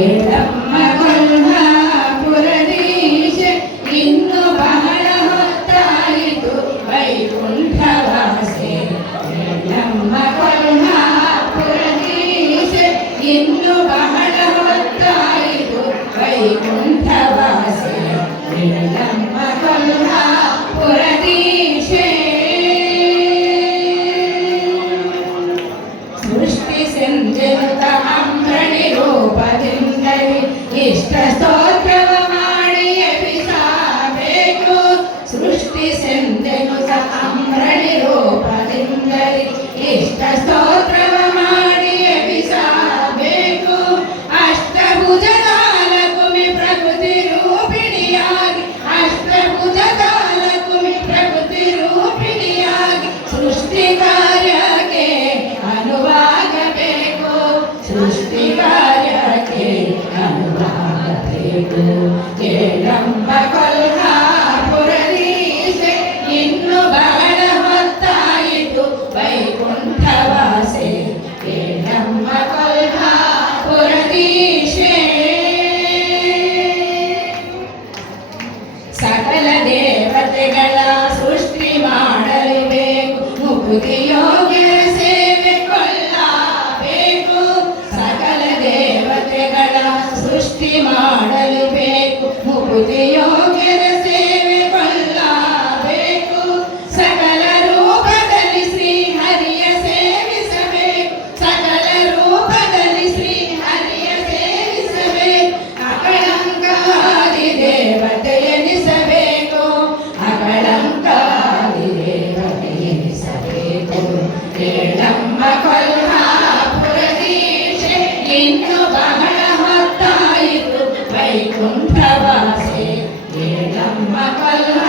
ಏಳಮ್ಮ ಕೊಲ್ಹಾಪುರದೀಶೆ ಇನ್ನು ಬಹಳ ಹೊತ್ತಾಯಿತು ವೈಕುಂಠವಾಸೆ. ಏಳಮ್ಮ ಕೊಲ್ಹಾಪುರದೀಶೆ ಇನ್ನು ಬಹಳ ಹೊತ್ತಾಯಿತು ವೈಕುಂಠವಾಸೆ. ಏಳಮ್ಮ ಕೊಲ್ಹಾಪುರದೀಶೆ ಸೃಷ್ಟಿ ಸಂಜನುತ ಅಂಬ್ರಣಿ ರೂಪದಿಂದಲೇ ಇಷ್ಟ ಸ್ತೋತ್ರವ ಮಾಡಿ ಎಬ್ಬಿಸಬೇಕು. ಸೃಷ್ಟಿ ಸಂಜನುತ ಅಂಬ್ರಣಿ ರೂಪದಿಂದಲೇ ಇಷ್ಟ ಸ್ತೋತ್ರವ ಮಾಡಿ ಎಬ್ಬಿಸಬೇಕು. ಅಷ್ಟಭುಜದಾಲ ಕುಮಿ ಪ್ರಕೃತಿ ರೂಪಿಣಿಯಾಗಿ ಅಷ್ಟಭುಜದಾಲ ಕುಮಿ ಪ್ರಕೃತಿ ರೂಪಿಣಿಯಾಗಿ ಸೃಷ್ಟಿ ಕಾರ್ಯಕ್ಕೆ ಅನುವಾಗಬೇಕು. ಸೃಷ್ಟಿ ಕಾರ್ಯಕ್ಕೆ ಅನುವಾಗಬೇಕು. ಏಳಮ್ಮ ಕೊಲ್ಹಾಪುರದೀಶೆ ಇನ್ನು ಬಹಳ ಹೊತ್ತಾಯಿತು ವೈಕುಂಠವಾಸೆ. ಏಳಮ್ಮ ಕೊಲ್ಹಾಪುರದೀಶೆ ಸಕಲ ದೇವತೆಗಳ ಸೃಷ್ಟಿ ಮಾಡಲು ಬೇಕು. ಮುಕುತಿ ಯೋಗ್ಯರ ಸೇವೆ ಕೊಳ್ಳಬೇಕು. ಸಕಲ ದೇವತೆಗಳ ಸೃಷ್ಟಿ ಮಾಡಲು ಬೇಕು. ಮುಕುತಿ ಯೋಗ್ಯರ ಸೇವೆ ಕೊಳ್ಳಬೇಕು. ಸಕಲ ರೂಪದಲ್ಲಿ ಶ್ರೀ ಹರಿಯ ಸೇವಿಸಬೇಕು. ಸಕಲ ರೂಪದಲ್ಲಿ ಶ್ರೀ ಹರಿಯ ಸೇವಿಸಬೇಕು. ಅಕಳಂಕಾದಿ ದೇವತೆ ಎನಿಸಬೇಕು. ಅಕಳಂಕಾದಿ ದೇವತೆ ಎನಿಸಬೇಕು. ಏಳಮ್ಮ ಕೊಲ್ಹಾಪುರದೀಶೆ ಇನ್ನು ಬಹಳ ಹೊತ್ತಾಯಿತು ವೈಕುಂಠವಾಸೆ. ಏಳಮ್ಮ ಕೊಲ್ಹಾಪುರದೀಶೆ